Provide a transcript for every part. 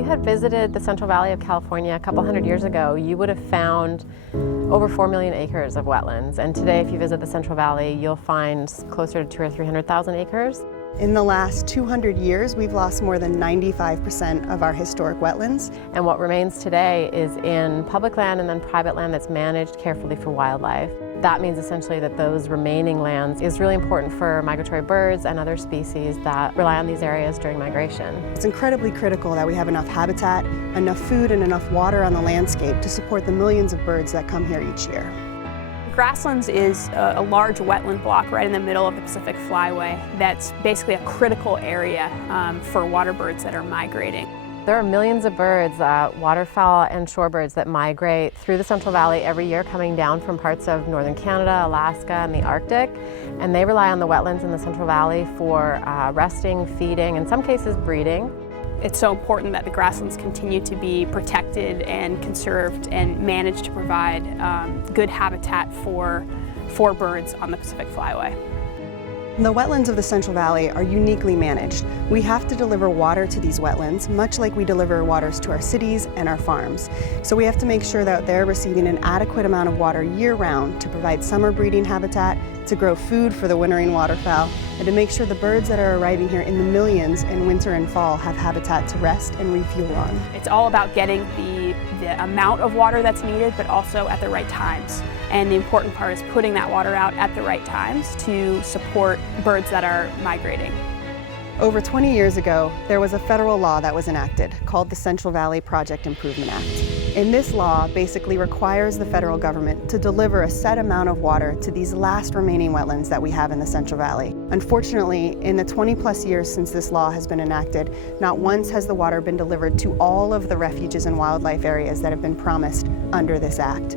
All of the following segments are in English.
you had visited the Central Valley of California a couple hundred years ago, you would have found over 4 million acres of wetlands. And today, if you visit the Central Valley, you'll find closer to 200,000 or 300,000 acres. In the last 200 years, we've lost more than 95% of our historic wetlands. And what remains today is in public land and then private land that's managed carefully for wildlife. That means essentially that those remaining lands is really important for migratory birds and other species that rely on these areas during migration. It's incredibly critical that we have enough habitat, enough food, and enough water on the landscape to support the millions of birds that come here each year. Grasslands is a large wetland block right in the middle of the Pacific Flyway that's basically a critical area for water birds that are migrating. There are millions of birds, waterfowl and shorebirds, that migrate through the Central Valley every year, coming down from parts of northern Canada, Alaska, and the Arctic. And they rely on the wetlands in the Central Valley for resting, feeding, in some cases breeding. It's so important that the grasslands continue to be protected and conserved and managed to provide good habitat for birds on the Pacific Flyway. The wetlands of the Central Valley are uniquely managed. We have to deliver water to these wetlands, much like we deliver waters to our cities and our farms. So we have to make sure that they're receiving an adequate amount of water year-round to provide summer breeding habitat, to grow food for the wintering waterfowl, and to make sure the birds that are arriving here in the millions in winter and fall have habitat to rest and refuel on. It's all about getting the amount of water that's needed, but also at the right times. And the important part is putting that water out at the right times to support birds that are migrating. Over 20 years ago, there was a federal law that was enacted called the Central Valley Project Improvement Act. And this law basically requires the federal government to deliver a set amount of water to these last remaining wetlands that we have in the Central Valley. Unfortunately, in the 20+ years since this law has been enacted, not once has the water been delivered to all of the refuges and wildlife areas that have been promised under this act.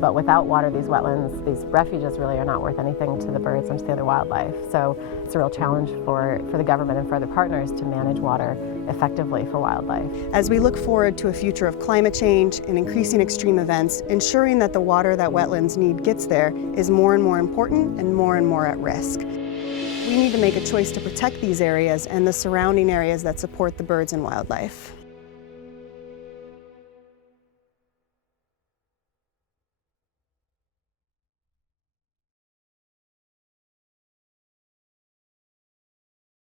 But without water, these wetlands, these refuges really are not worth anything to the birds and to the other wildlife. So it's a real challenge for the government and for other partners to manage water effectively for wildlife. As we look forward to a future of climate change and increasing extreme events, ensuring that the water that wetlands need gets there is more and more important and more at risk. We need to make a choice to protect these areas and the surrounding areas that support the birds and wildlife.